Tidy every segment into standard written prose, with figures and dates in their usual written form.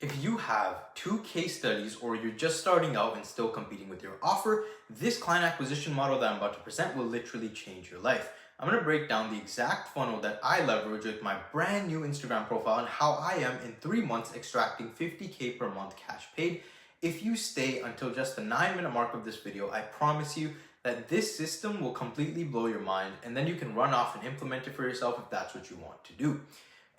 If you have two case studies or you're just starting out and still competing with your offer, this client acquisition model that I'm about to present will literally change your life. I'm going to break down the exact funnel that I leverage with my brand new Instagram profile and how I am in 3 months extracting 50K per month cash paid. If you stay until just the 9-minute mark of this video, I promise you that this system will completely blow your mind, and then you can run off and implement it for yourself if that's what you want to do.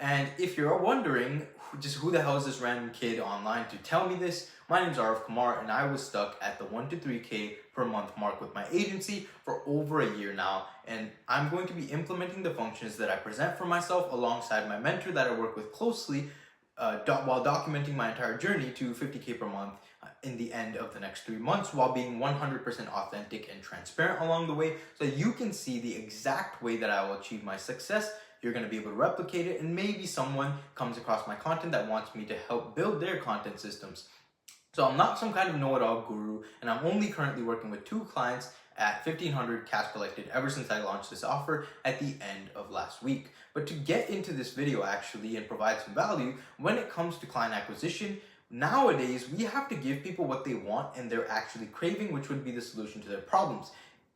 And if you're wondering just who the hell is this random kid online to tell me this, my name is Arav Kumar, and I was stuck at the 1 to 3K per month mark with my agency for over a year now. And I'm going to be implementing the functions that I present for myself alongside my mentor that I work with closely while documenting my entire journey to 50K per month in the end of the next 3 months, while being 100% authentic and transparent along the way, so that you can see the exact way that I will achieve my success. You're going to be able to replicate it, and maybe someone comes across my content that wants me to help build their content systems. So I'm not some kind of know-it-all guru, and I'm only currently working with 2 clients at $1,500 cash collected ever since I launched this offer at the end of last week. But to get into this video actually and provide some value, when it comes to client acquisition, nowadays we have to give people what they want and they're actually craving, which would be the solution to their problems.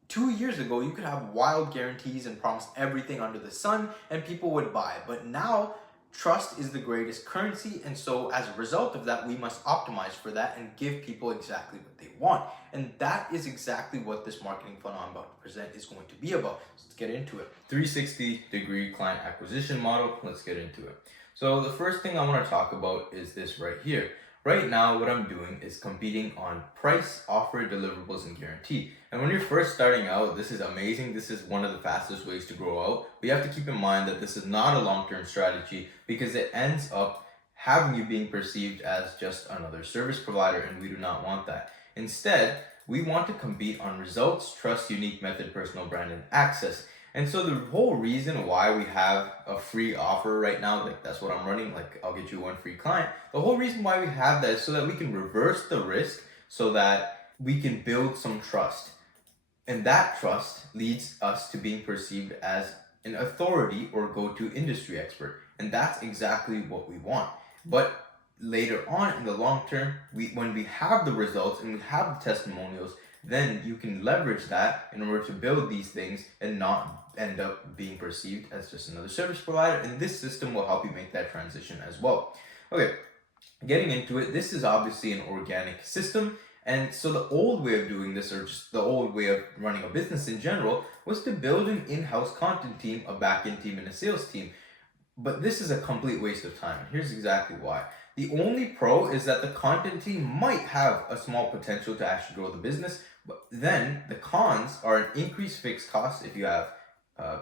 2 years ago, you could have wild guarantees and promise everything under the sun and people would buy. But now, trust is the greatest currency. And so as a result of that, we must optimize for that and give people exactly what they want. And that is exactly what this marketing funnel I'm about to present is going to be about. So let's get into it. 360-degree client acquisition model. Let's get into it. So the first thing I want to talk about is this right here. Right now, what I'm doing is competing on price, offer, deliverables, and guarantee. And when you're first starting out, this is amazing. This is one of the fastest ways to grow out. But you have to keep in mind that this is not a long-term strategy, because it ends up having you being perceived as just another service provider, and we do not want that. Instead, we want to compete on results, trust, unique method, personal brand, and access. And so the whole reason why we have a free offer right now, like that's what I'm running, like I'll get you 1 free client. The whole reason why we have that is so that we can reverse the risk, so that we can build some trust. And that trust leads us to being perceived as an authority or go-to industry expert. And that's exactly what we want. But later on in the long term, when we have the results and we have the testimonials, then you can leverage that in order to build these things and not end up being perceived as just another service provider. And this system will help you make that transition as well. Okay, getting into it, this is obviously an organic system. And so the old way of doing this, or just the old way of running a business in general, was to build an in-house content team, a back-end team, and a sales team. But this is a complete waste of time. And here's exactly why. The only pro is that the content team might have a small potential to actually grow the business, but then the cons are an increased fixed cost. If you have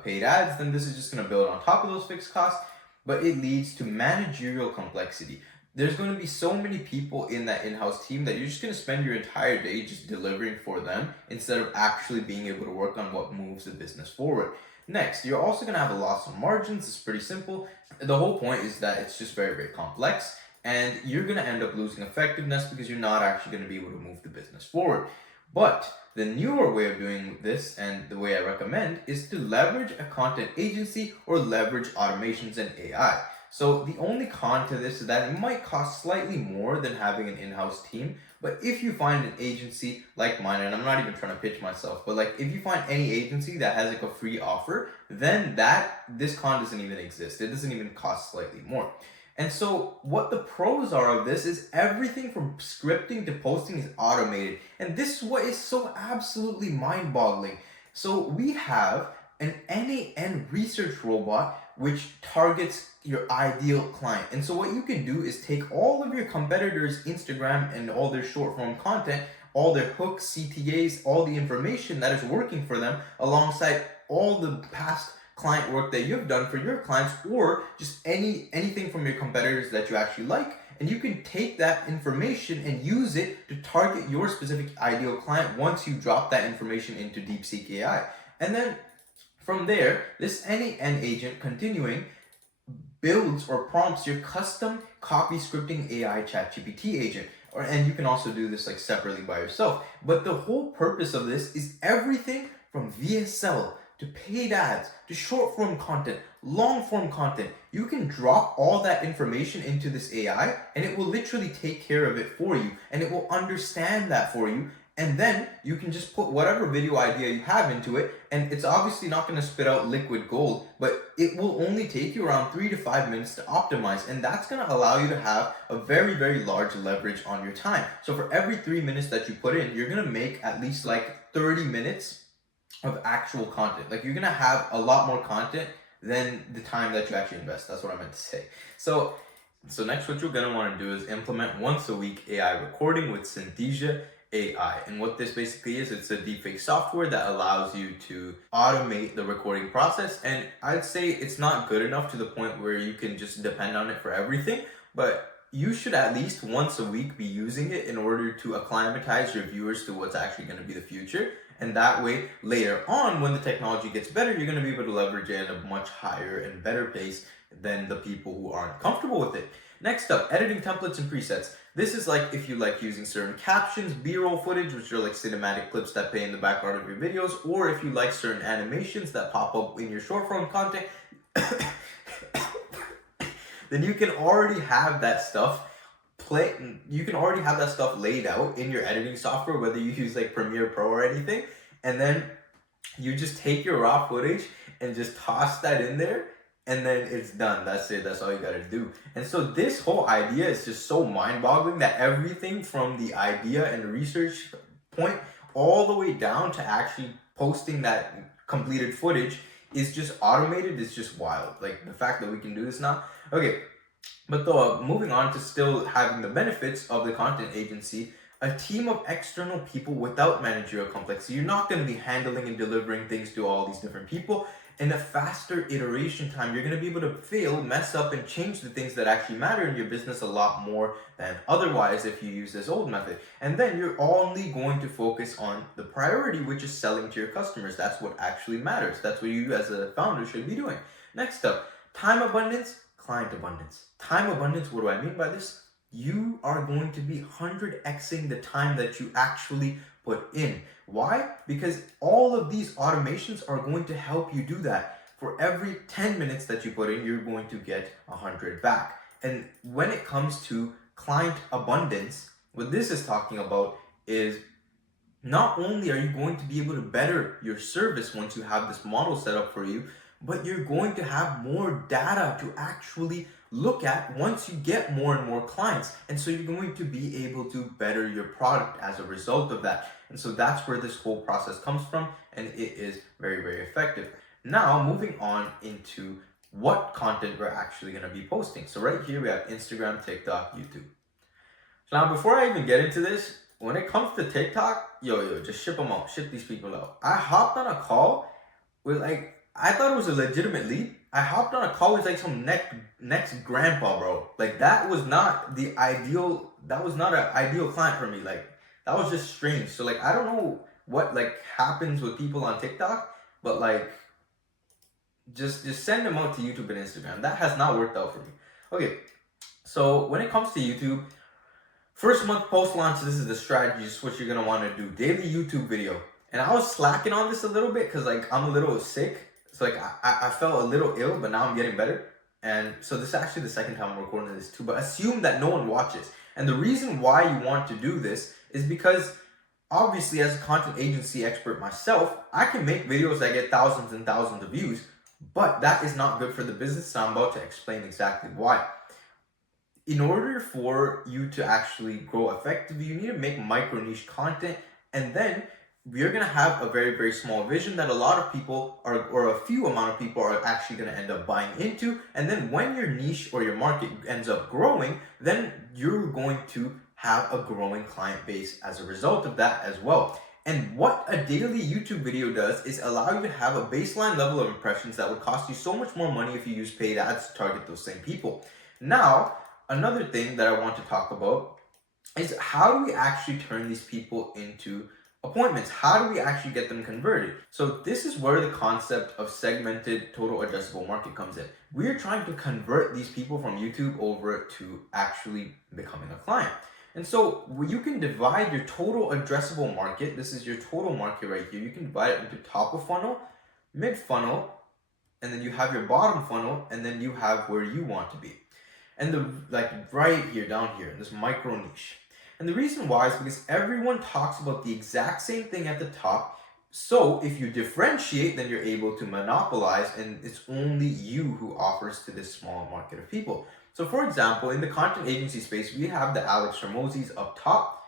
paid ads, then this is just going to build on top of those fixed costs, but it leads to managerial complexity. There's going to be so many people in that in-house team that you're just going to spend your entire day just delivering for them instead of actually being able to work on what moves the business forward. Next, you're also going to have a loss of margins. It's pretty simple. The whole point is that it's just very, very complex, and you're going to end up losing effectiveness because you're not actually going to be able to move the business forward. But the newer way of doing this, and the way I recommend, is to leverage a content agency or leverage automations and AI. So the only con to this is that it might cost slightly more than having an in-house team. But if you find an agency like mine, and I'm not even trying to pitch myself, but like if you find any agency that has like a free offer, then this con doesn't even exist. It doesn't even cost slightly more. And so what the pros are of this is everything from scripting to posting is automated. And this is what is so absolutely mind-boggling. So we have an NAN research robot which targets your ideal client. And so what you can do is take all of your competitors' Instagram and all their short form content, all their hooks, CTAs, all the information that is working for them, alongside all the past client work that you've done for your clients, or just anything from your competitors that you actually like, and you can take that information and use it to target your specific ideal client once you drop that information into DeepSeek AI. And then from there, this NAN agent continuing builds or prompts your custom copy scripting AI ChatGPT agent. And you can also do this like separately by yourself. But the whole purpose of this is everything from VSL to paid ads to short form content, long form content. You can drop all that information into this AI and it will literally take care of it for you, and it will understand that for you. And then you can just put whatever video idea you have into it, and it's obviously not going to spit out liquid gold, but it will only take you around 3 to 5 minutes to optimize, and that's going to allow you to have a very, very large leverage on your time. So for every 3 minutes that you put in, you're going to make at least like 30 minutes of actual content. Like, you're going to have a lot more content than the time that you actually invest. That's what I meant to say. So next, what you're going to want to do is implement once a week AI recording with Synthesia AI. And what this basically is, it's a deepfake software that allows you to automate the recording process. And I'd say it's not good enough to the point where you can just depend on it for everything, but you should at least once a week be using it in order to acclimatize your viewers to what's actually going to be the future. And that way, later on, when the technology gets better, you're going to be able to leverage it at a much higher and better pace than the people who aren't comfortable with it. Next up, editing templates and presets. This is like if you like using certain captions, B-roll footage, which are like cinematic clips that play in the background of your videos, or if you like certain animations that pop up in your short form content, then you can already have that stuff laid out in your editing software, whether you use like Premiere Pro or anything, and then you just take your raw footage and just toss that in there, and then it's done. That's it. That's all you gotta do. And so this whole idea is just so mind-boggling that everything from the idea and research point all the way down to actually posting that completed footage is just automated. It's just wild. Like, the fact that we can do this now. Okay, but though, moving on to still having the benefits of the content agency, a team of external people without managerial complexity. You're not going to be handling and delivering things to all these different people. In a faster iteration time, you're going to be able to fail, mess up, and change the things that actually matter in your business a lot more than otherwise if you use this old method. And then you're only going to focus on the priority, which is selling to your customers. That's what actually matters. That's what you as a founder should be doing. Next up, time abundance, client abundance. Time abundance, what do I mean by this? You are going to be 100xing the time that you actually put in. Why? Because all of these automations are going to help you do that. For every 10 minutes that you put in, you're going to get 100 back. And when it comes to client abundance, what this is talking about is not only are you going to be able to better your service once you have this model set up for you, but you're going to have more data to actually look at once you get more and more clients. And so you're going to be able to better your product as a result of that. And so that's where this whole process comes from, and it is very, very effective. Now, moving on into what content we're actually going to be posting. So right here we have Instagram, TikTok, YouTube. So now, before I even get into this, when it comes to TikTok, just ship them out, ship these people out. I hopped on a call with I thought it was a legitimate lead. I hopped on a call with some next grandpa, bro. Like, that was not an ideal client for me. Like, that was just strange. So I don't know what happens with people on TikTok, but just send them out to YouTube and Instagram. That has not worked out for me. Okay, so when it comes to YouTube, first month post launch, this is the strategy. This is what you're gonna want to do. Daily YouTube video. And I was slacking on this a little bit because I'm a little sick. So I felt a little ill, but now I'm getting better. And so this is actually the second time I'm recording this too. But assume that no one watches. And the reason why you want to do this is because obviously, as a content agency expert myself, I can make videos that get thousands and thousands of views, but that is not good for the business. So I'm about to explain exactly why. In order for you to actually grow effectively, you need to make micro niche content, and then you're going to have a very, very small vision that a lot of people or a few amount of people are actually going to end up buying into. And then when your niche or your market ends up growing, then you're going to have a growing client base as a result of that as well. And what a daily YouTube video does is allow you to have a baseline level of impressions that would cost you so much more money if you use paid ads to target those same people. Now, another thing that I want to talk about is how do we actually turn these people into appointments? How do we actually get them converted? So this is where the concept of segmented total addressable market comes in. We're trying to convert these people from YouTube over to actually becoming a client. And so you can divide your total addressable market. This is your total market right here. You can divide it into top of funnel, mid funnel, and then you have your bottom funnel, and then you have where you want to be. And the like right here, down here, in this micro niche. And the reason why is because everyone talks about the exact same thing at the top. So if you differentiate, then you're able to monopolize, and it's only you who offers to this small market of people. So for example, in the content agency space, we have the Alex Hormozis up top.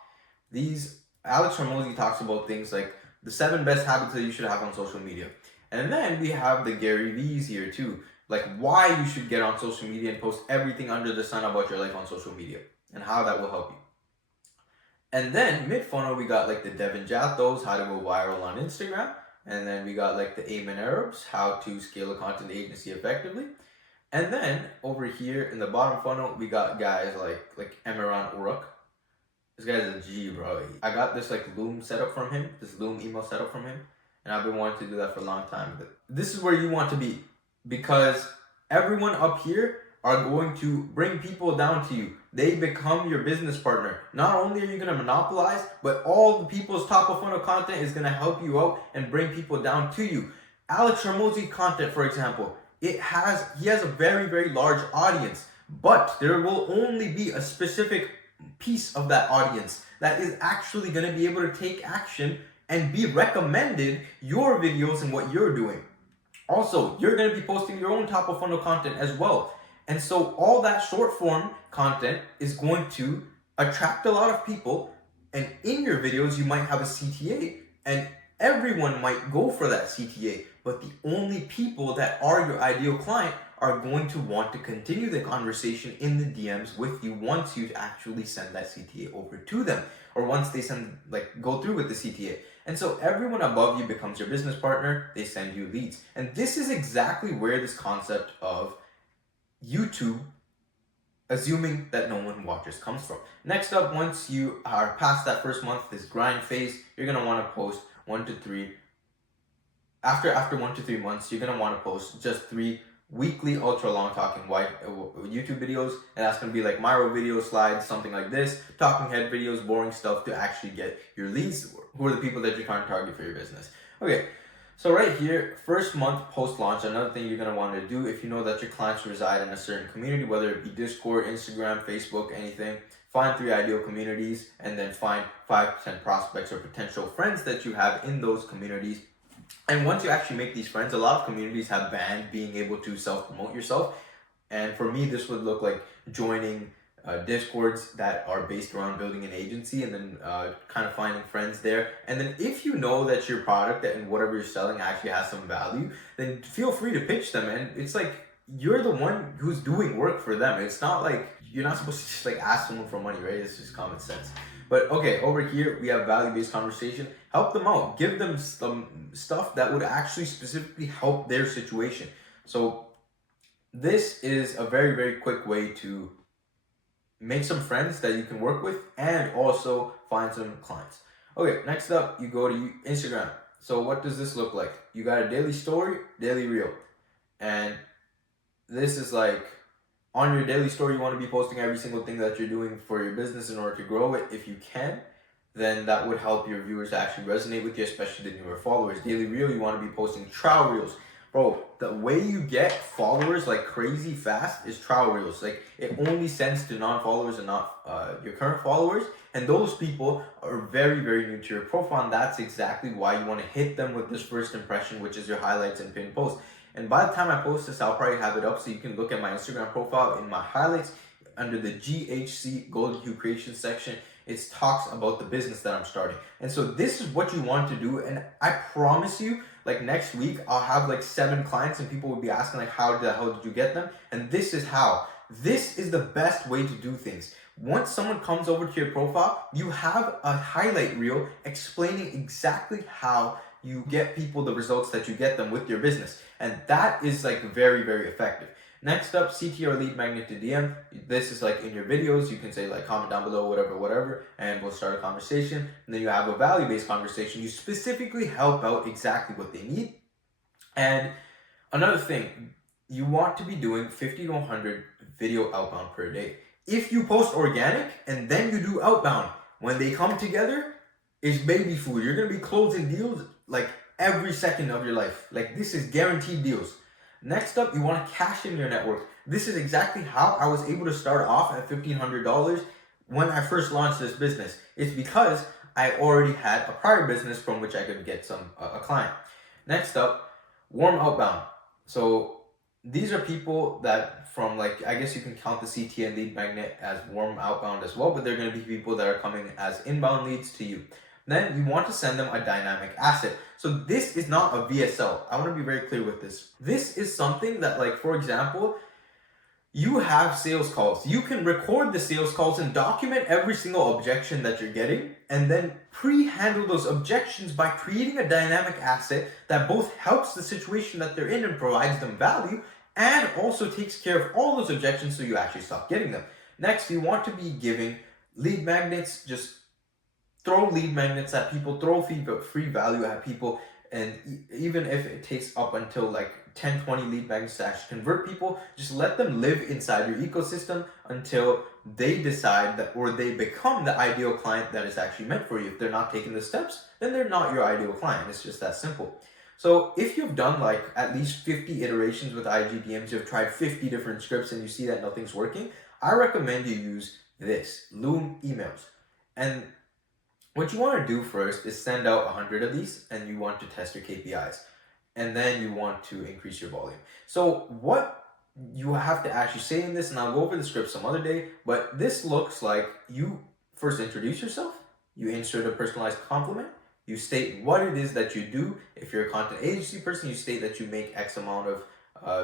These Alex Hormozi talks about things like the 7 best habits that you should have on social media. And then we have the Gary V's here too, like why you should get on social media and post everything under the sun about your life on social media and how that will help you. And then mid funnel, we got like the Devin Jathos, how to go viral on Instagram. And then we got like the Ayman Arabs, how to scale a content agency effectively. And then over here in the bottom funnel, we got guys like Emirhan Uruk. This guy's a G, bro. I got this like Loom setup from him, this Loom email setup from him, and I've been wanting to do that for a long time. But this is where you want to be, because everyone up here are going to bring people down to you. They become your business partner. Not only are you going to monopolize, but all the people's top of funnel content is going to help you out and bring people down to you. Alex Hormozi content, for example, he has a very, very large audience, but there will only be a specific piece of that audience that is actually going to be able to take action and be recommended your videos and what you're doing. Also, you're going to be posting your own top of funnel content as well. And so all that short form content is going to attract a lot of people. And in your videos, you might have a CTA, and everyone might go for that CTA. But the only people that are your ideal client are going to want to continue the conversation in the DMs with you once you actually send that CTA over to them, or once they go through with the CTA. And so everyone above you becomes your business partner. They send you leads. And this is exactly where this concept of YouTube assuming that no one watches comes from. Next up, once you are past that first month, this grind phase, you're going to want to post 1 to 3. After 1 to 3 months, you're going to want to post just 3 weekly ultra long talking white YouTube videos, and that's going to be like Miro video slides, something like this, talking head videos, boring stuff to actually get your leads, who are the people that you're trying to target for your business. Okay, so right here, first month post launch, another thing you're going to want to do if you know that your clients reside in a certain community, whether it be Discord, Instagram, Facebook, anything, find 3 ideal communities, and then find 5% prospects or potential friends that you have in those communities. And once you actually make these friends, a lot of communities have banned being able to self-promote yourself. And for me, this would look like joining Discords that are based around building an agency, and then kind of finding friends there. And then if you know that your product and whatever you're selling actually has some value, then feel free to pitch them. And it's like you're the one who's doing work for them. It's not like you're not supposed to just like ask someone for money, right? It's just common sense. But okay, over here we have value-based conversation. Help them out. Give them some stuff that would actually specifically help their situation. So this is a very, very quick way to make some friends that you can work with and also find some clients. Okay, next up, you go to Instagram. So what does this look like? You got a daily story, daily reel. And this is like, on your daily story, you want to be posting every single thing that you're doing for your business in order to grow it. If you can, then that would help your viewers to actually resonate with you, especially the newer followers. Daily reel, you want to be posting trial reels. Bro, the way you get followers like crazy fast is trial reels. Like, it only sends to non-followers and not your current followers. And those people are very, very new to your profile. And that's exactly why you want to hit them with this first impression, which is your highlights and pinned posts. And by the time I post this, I'll probably have it up so you can look at my Instagram profile. In my highlights, under the GHC Golden Hue Creation section, it talks about the business that I'm starting. And so this is what you want to do. And I promise you, like next week, I'll have like 7 clients and people will be asking like, how the hell did you get them? And this is how. This is the best way to do things. Once someone comes over to your profile, you have a highlight reel explaining exactly how you get people the results that you get them with your business. And that is like very, very effective. Next up, CT or lead magnet to DM. This is like in your videos, you can say like comment down below, whatever, and we'll start a conversation. And then you have a value-based conversation. You specifically help out exactly what they need. And another thing, you want to be doing 50 to 100 video outbound per day. If you post organic and then you do outbound, when they come together, it's baby food. You're going to be closing deals like every second of your life. Like, this is guaranteed deals. Next up, you want to cash in your network. This is exactly how I was able to start off at $1,500 when I first launched this business. It's because I already had a prior business from which I could get a client. Next up, warm outbound. So these are people that from, like, I guess you can count the CTA and lead magnet as warm outbound as well, but they're going to be people that are coming as inbound leads to you. Then you want to send them a dynamic asset. So this is not a VSL. I want to be very clear with this. This is something that, like, for example, you have sales calls. You can record the sales calls and document every single objection that you're getting, and then pre-handle those objections by creating a dynamic asset that both helps the situation that they're in and provides them value, and also takes care of all those objections so you actually stop getting them. Next, you want to be giving lead magnets. Just throw lead magnets at people, throw free value at people, and even if it takes up until like 10, 20 lead magnets to actually convert people, just let them live inside your ecosystem until they decide that, or they become the ideal client that is actually meant for you. If they're not taking the steps, then they're not your ideal client. It's just that simple. So if you've done like at least 50 iterations with IGDMs, you've tried 50 different scripts and you see that nothing's working, I recommend you use this, Loom emails. And what you want to do first is send out 100 of these, and you want to test your KPIs. And then you want to increase your volume. So what you have to actually say in this, and I'll go over the script some other day, but this looks like you first introduce yourself, you insert a personalized compliment, you state what it is that you do. If you're a content agency person, you state that you make X amount of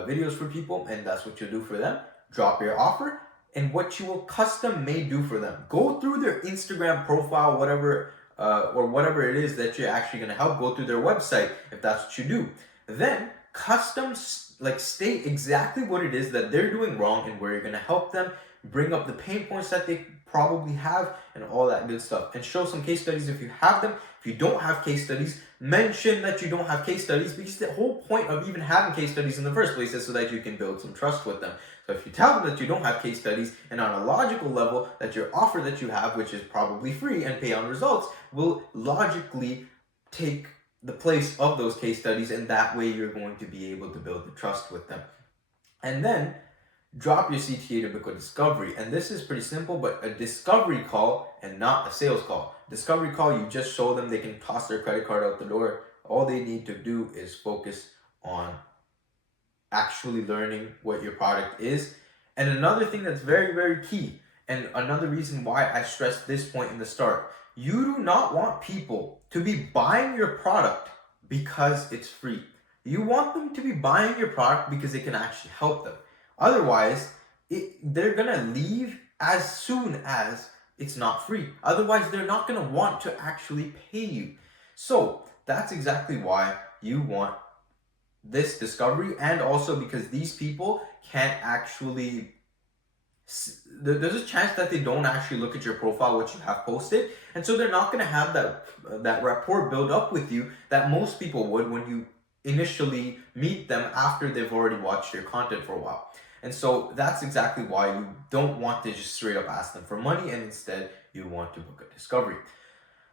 videos for people, and that's what you do for them. Drop your offer, and what you will custom made do for them. Go through their Instagram profile, whatever, or whatever it is that you're actually going to help. Go through their website if that's what you do. Then custom state exactly what it is that they're doing wrong and where you're going to help them. Bring up the pain points that they probably have and all that good stuff, and show some case studies if you have them. If you don't have case studies, mention that you don't have case studies, because the whole point of even having case studies in the first place is so that you can build some trust with them. So if you tell them that you don't have case studies, and on a logical level that your offer that you have, which is probably free and pay on results, will logically take the place of those case studies, and that way you're going to be able to build the trust with them. And then drop your CTA to book a discovery. And this is pretty simple, but a discovery call and not a sales call. Discovery call, you just show them they can toss their credit card out the door. All they need to do is focus on actually learning what your product is. And another thing that's very, very key, and another reason why I stressed this point in the start, you do not want people to be buying your product because it's free. You want them to be buying your product because it can actually help them. Otherwise, they're going to leave as soon as it's not free. Otherwise, they're not going to want to actually pay you. So that's exactly why you want this discovery, and also because these people can't actually, there's a chance that they don't actually look at your profile, which you have posted, and so they're not going to have that rapport build up with you that most people would when you initially meet them after they've already watched your content for a while. And so that's exactly why you don't want to just straight up ask them for money, and instead you want to book a discovery.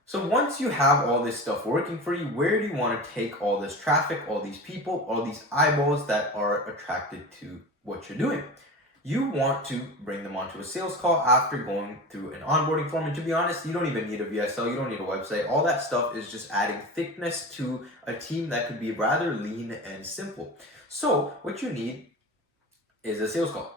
So once you have all this stuff working for you, where do you want to take all this traffic, all these people, all these eyeballs that are attracted to what you're doing? You want to bring them onto a sales call after going through an onboarding form. And to be honest, you don't even need a VSL, you don't need a website. All that stuff is just adding thickness to a team that could be rather lean and simple. So what you need is a sales call.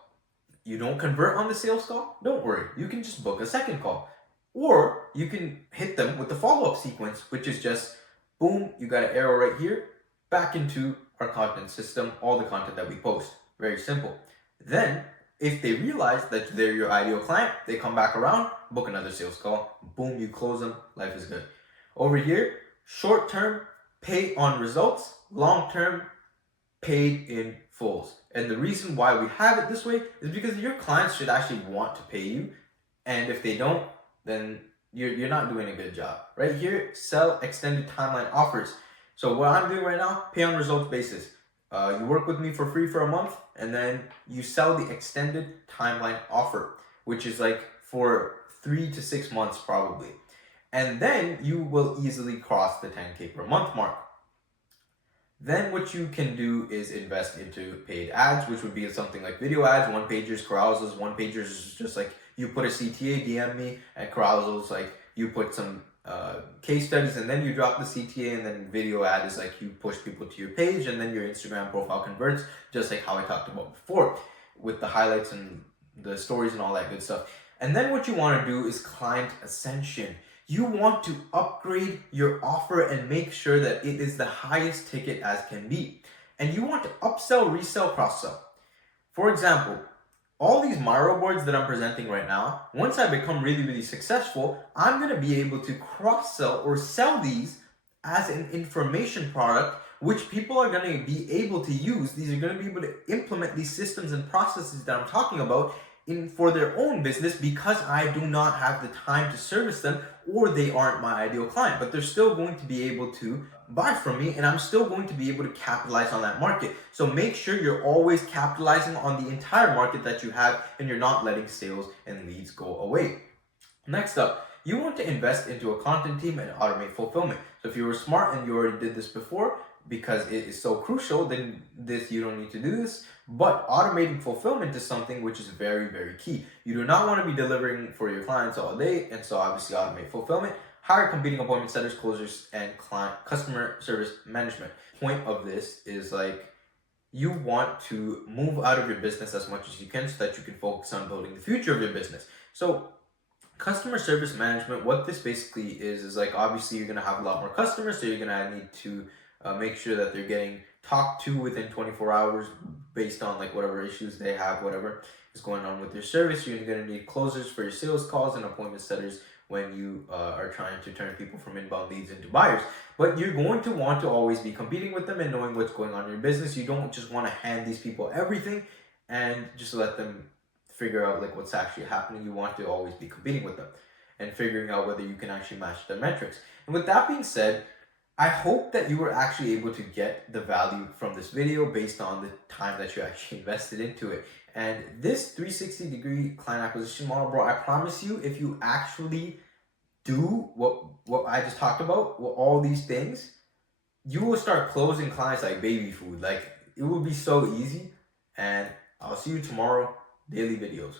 You don't convert on the sales call? Don't worry, you can just book a second call. Or you can hit them with the follow-up sequence, which is just, boom, you got an arrow right here, back into our content system, all the content that we post. Very simple. Then, if they realize that they're your ideal client, they come back around, book another sales call, boom, you close them, life is good. Over here, short-term, pay on results, long-term, paid in fulls. And the reason why we have it this way is because your clients should actually want to pay you, and if they don't, then you're not doing a good job. Right here, sell extended timeline offers. So what I'm doing right now, pay on results basis. You work with me for free for a month, and then you sell the extended timeline offer, which is like for 3 to 6 months probably. And then you will easily cross the 10K per month mark. Then what you can do is invest into paid ads, which would be something like video ads, one pagers, carousels. One pagers is just like you put a CTA, DM me, and carousels like you put some case studies and then you drop the CTA, and then video ad is like you push people to your page and then your Instagram profile converts, just like how I talked about before with the highlights and the stories and all that good stuff. And then what you want to do is client ascension. You want to upgrade your offer and make sure that it is the highest ticket as can be. And you want to upsell, resell, cross sell. For example, all these Miro boards that I'm presenting right now, once I become really, really successful, I'm going to be able to cross sell or sell these as an information product, which people are going to be able to use. These are going to be able to implement these systems and processes that I'm talking about for their own business, because I do not have the time to service them, or they aren't my ideal client, but they're still going to be able to buy from me, and I'm still going to be able to capitalize on that market. So make sure you're always capitalizing on the entire market that you have, and you're not letting sales and leads go away. Next up, you want to invest into a content team and automate fulfillment. So if you were smart and you already did this before, because it is so crucial, then you don't need to do this. But automating fulfillment is something which is very, very key. You do not want to be delivering for your clients all day, and so obviously automate fulfillment. Hire competing appointment setters, closers, and client customer service management. Point of this is like you want to move out of your business as much as you can so that you can focus on building the future of your business. So customer service management, what this basically is like obviously you're going to have a lot more customers, so you're going to need to make sure that they're getting talked to within 24 hours based on like whatever issues they have, whatever is going on with your service. You're going to need closers for your sales calls and appointment setters when you are trying to turn people from inbound leads into buyers. But you're going to want to always be competing with them and knowing what's going on in your business. You don't just want to hand these people everything and just let them figure out like what's actually happening. You want to always be competing with them and figuring out whether you can actually match their metrics. And with that being said, I hope that you were actually able to get the value from this video based on the time that you actually invested into it. And this 360-degree client acquisition model, bro, I promise you, if you actually do what I just talked about, all these things, you will start closing clients like baby food. Like, it will be so easy. And I'll see you tomorrow. Daily videos.